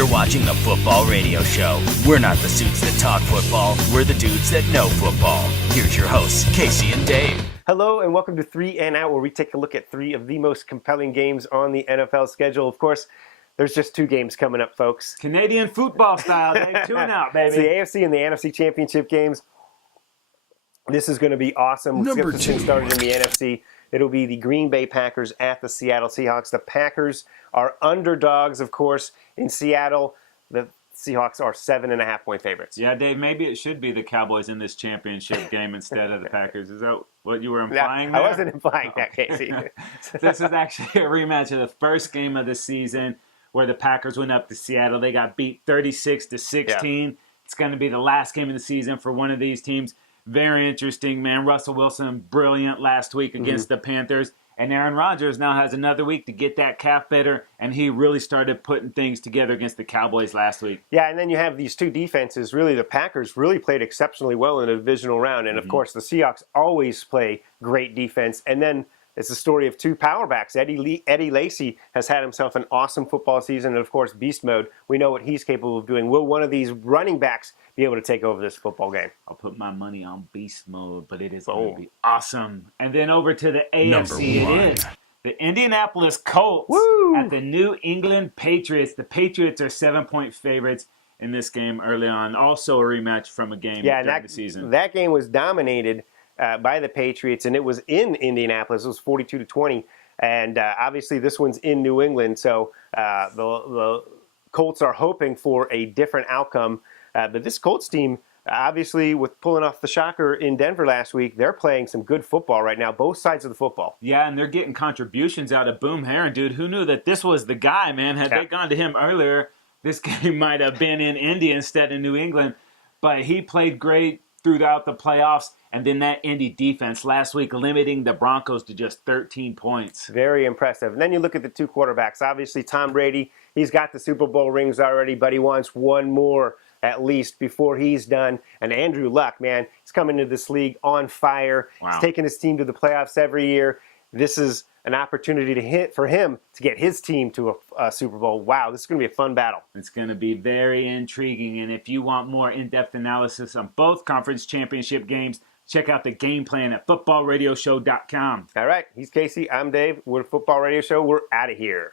You're watching the Football Radio Show. We're not the suits that talk football. We're the dudes that know football. Here's your hosts, Casey and Dave. Hello and welcome to 3 and Out, where we take a look at three of the most compelling games on the NFL schedule. Of course, there's just two games coming up, folks. Canadian football style, Dave. 2 and out, baby. It's the AFC and the NFC Championship games. This is going to be awesome. Let's get this thing started in the NFC. It'll be the Green Bay Packers at the Seattle Seahawks. The Packers are underdogs, of course, in Seattle. The Seahawks are 7.5-point favorites. Yeah, Dave, maybe it should be the Cowboys in this championship game instead of the Packers. Is that what you were implying there? I wasn't implying that, Casey. This is actually a rematch of the first game of the season where the Packers went up to Seattle. They got beat 36-16. Yeah. It's going to be the last game of the season for one of these teams. Very interesting, man. Russell Wilson, brilliant last week against the Panthers. And Aaron Rodgers now has another week to get that calf better, and he really started putting things together against the Cowboys last week. Yeah, and then you have these two defenses. Really, the Packers really played exceptionally well in the divisional round. And, of course, the Seahawks always play great defense. And then it's the story of two power backs. Eddie Lacy has had himself an awesome football season. And, of course, beast mode. We know what he's capable of doing. Will one of these running backs be able to take over this football game? I'll put my money on beast mode, but it is going to be awesome. And then over to the AFC, it is the Indianapolis Colts at the New England Patriots. The Patriots are 7-point favorites in this game early on. Also a rematch from a game during the season. That game was dominated by the Patriots, and it was in Indianapolis. It was 42-20, and obviously this one's in New England, so the Colts are hoping for a different outcome. But this Colts team, obviously, with pulling off the shocker in Denver last week, they're playing some good football right now, both sides of the football. Yeah, and they're getting contributions out of Boom Herron, dude. Who knew that this was the guy, man? Had they gone to him earlier, this game might have been in Indy instead of New England. But he played great throughout the playoffs. And then that Indy defense last week limiting the Broncos to just 13 points. Very impressive. And then you look at the two quarterbacks. Obviously, Tom Brady, he's got the Super Bowl rings already, but he wants one more at least before he's done. And Andrew Luck, man, he's coming into this league on fire. Wow. He's taking his team to the playoffs every year. This is an opportunity for him to get his team to a Super Bowl. Wow, this is going to be a fun battle. It's going to be very intriguing. And if you want more in-depth analysis on both conference championship games, check out the game plan at footballradioshow.com. All right, he's Casey. I'm Dave. We're the Football Radio Show. We're out of here.